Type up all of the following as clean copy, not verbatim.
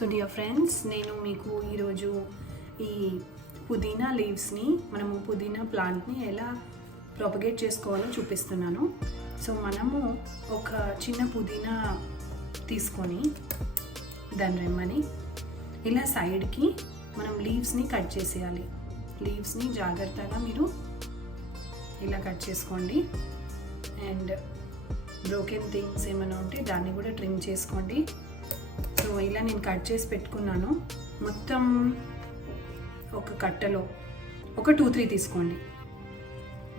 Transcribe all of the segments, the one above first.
So dear friends, నేను మీకు ఈరోజు ఈ పుదీనా లీవ్స్ని, మనము పుదీనా ప్లాంట్ని ఎలా ప్రాపగేట్ చేసుకోవాలో చూపిస్తున్నాను. సో మనము ఒక చిన్న పుదీనా తీసుకొని దాని రెమ్మని ఇలా సైడ్కి మనం లీవ్స్ని కట్ చేసేయాలి. లీవ్స్ని జాగ్రత్తగా మీరు ఇలా కట్ చేసుకోండి. అండ్ బ్రోకెన్ థింగ్స్ ఏమైనా ఉంటే దాన్ని కూడా ట్రిమ్ చేసుకోండి. సో ఇలా నేను కట్ చేసి పెట్టుకున్నాను. మొత్తం ఒక కట్టలో ఒక 2-3 తీసుకోండి.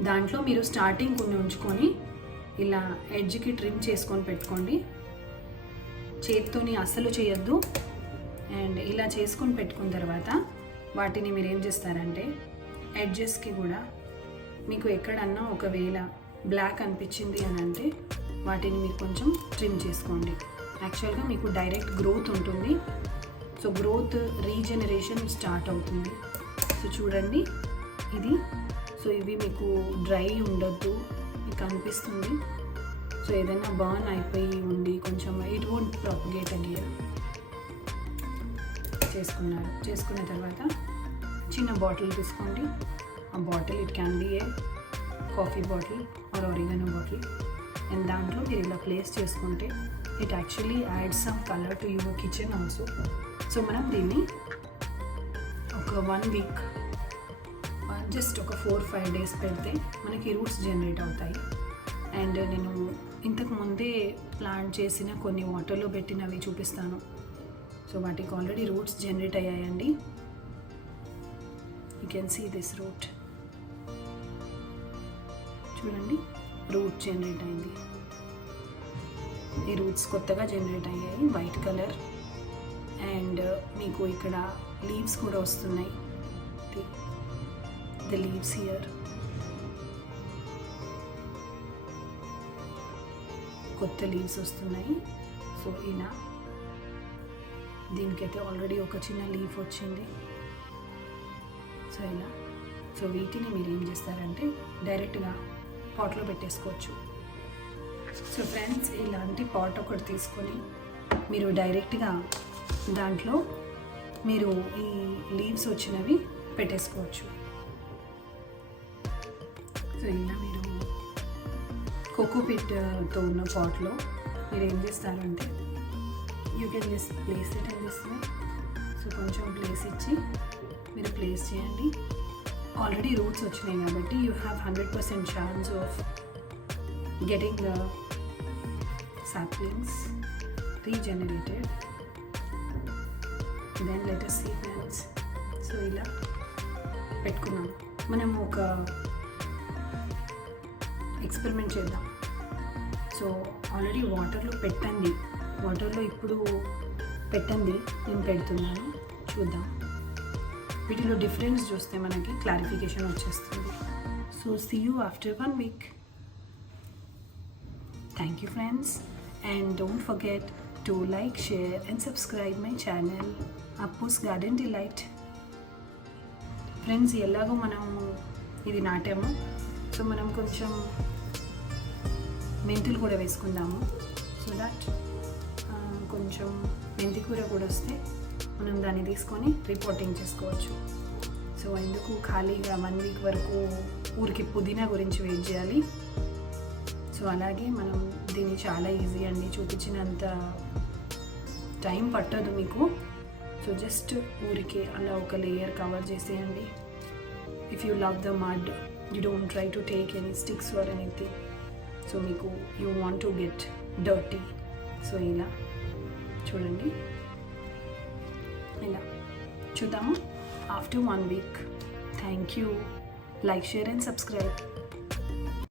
దాంట్లో మీరు స్టార్టింగ్ కొన్ని ఉంచుకొని ఇలా ఎడ్జ్కి ట్రిమ్ చేసుకొని పెట్టుకోండి. చేత్తోని అస్సలు చేయొద్దు. అండ్ ఇలా చేసుకొని పెట్టుకున్న తర్వాత వాటిని మీరు ఏం చేస్తారంటే ఎడ్జెస్కి కూడా మీకు ఎక్కడన్నా ఒకవేళ బ్లాక్ అనిపించింది అని అంటే వాటిని మీరు కొంచెం ట్రిమ్ చేసుకోండి. యాక్చువల్గా మీకు డైరెక్ట్ గ్రోత్ ఉంటుంది. సో గ్రోత్ రీజనరేషన్ స్టార్ట్ అవుతుంది. సో చూడండి ఇది. సో ఇవి మీకు డ్రై ఉండొద్దు, మీకు అనిపిస్తుంది. సో ఏదైనా బర్న్ అయిపోయి ఉండి కొంచెం ఇట్ వోంట్ ప్రాపగేట్ అగైన్. చేసుకున్న తర్వాత చిన్న బాటిల్ తీసుకోండి. ఆ bottle it can be a coffee bottle or oregano bottle. And దాంట్లో మీరు ఇలా ప్లేస్ చేసుకుంటే it actually add some colour to your kitchen also. So మనం దీన్ని ఒక 1 వీక్ జస్ట్ ఒక 4-5 డేస్ పెడితే మనకి రూట్స్ జనరేట్ అవుతాయి. అండ్ నేను ఇంతకు ముందే ప్లాంట్ చేసిన కొన్ని వాటర్లో పెట్టినవి చూపిస్తాను. సో వాటికి ఆల్రెడీ రూట్స్ జనరేట్ అయ్యాయండి. You can see this route. చూడండి, రూట్ జనరేట్ అయింది. ఈ రూట్స్ కొత్తగా జనరేట్ అయ్యాయి, వైట్ కలర్. అండ్ మీకు ఇక్కడ లీవ్స్ కూడా వస్తున్నాయి. The leaves here. కొత్త లీవ్స్ వస్తున్నాయి. సో ఇలా దీనికైతే ఆల్రెడీ ఒక చిన్న లీఫ్ వచ్చింది. సో ఇలా. సో వీటిని మీరు ఏం చేస్తారంటే డైరెక్ట్గా పాట్లో పెట్టేసుకోవచ్చు. సో ఫ్రెండ్స్, ఇలాంటి పాట్ ఒకటి తీసుకొని మీరు డైరెక్ట్గా దాంట్లో మీరు ఈ లీవ్స్ వచ్చినవి పెట్టేసుకోవచ్చు. సో ఇలా మీరు కోకోపీట్తో ఉన్న పాట్లో మీరు ఏం చేస్తారంటే you can just place it and this way. So కొంచెం ప్లేస్ ఇచ్చి మీరు ప్లేస్ చేయండి. ఆల్రెడీ రూట్స్ వచ్చినాయి కాబట్టి you have 100% chance of getting the saplings regenerated. Then let us see friends. So ఇలా పెట్టుకున్నాం. మనం ఒక ఎక్స్పెరిమెంట్ చేద్దాం. సో ఆల్రెడీ వాటర్లో ఇప్పుడు పెట్టండి, నేను పెడుతున్నాను. చూద్దాం. వీటిలో డిఫరెన్స్ చూస్తే మనకి క్లారిఫికేషన్ వచ్చేస్తుంది. So see you after 1 week. Thank you friends, and don't forget to like, share and subscribe my channel Appu's Garden Delight. Friends, ఎలాగో మనం ఇది నాటాము. సో మనం కొంచెం మెంతులు కూడా వేసుకుందాము. సో దట్ కొంచెం మెంతి కూర కూడా వస్తే మనం దాన్ని తీసుకొని రిపోర్టింగ్ చేసుకోవచ్చు. సో ఎందుకు ఖాళీగా 1 వీక్ వరకు ఊరికి పుదీనా గురించి వెయిట్ చేయాలి. సో అలాగే మనం దీన్ని చాలా ఈజీ అండి, చూపించినంత టైం పట్టదు మీకు. సో జస్ట్ ఊరికే అలా ఒక లేయర్ కవర్ చేసేయండి. If you love the mud, you don't try to take any sticks or anything. So మీకు you want to get dirty. So ఇలా చూడండి, ఇలా చూద్దాము after 1 week. Thank you. Like, share and subscribe.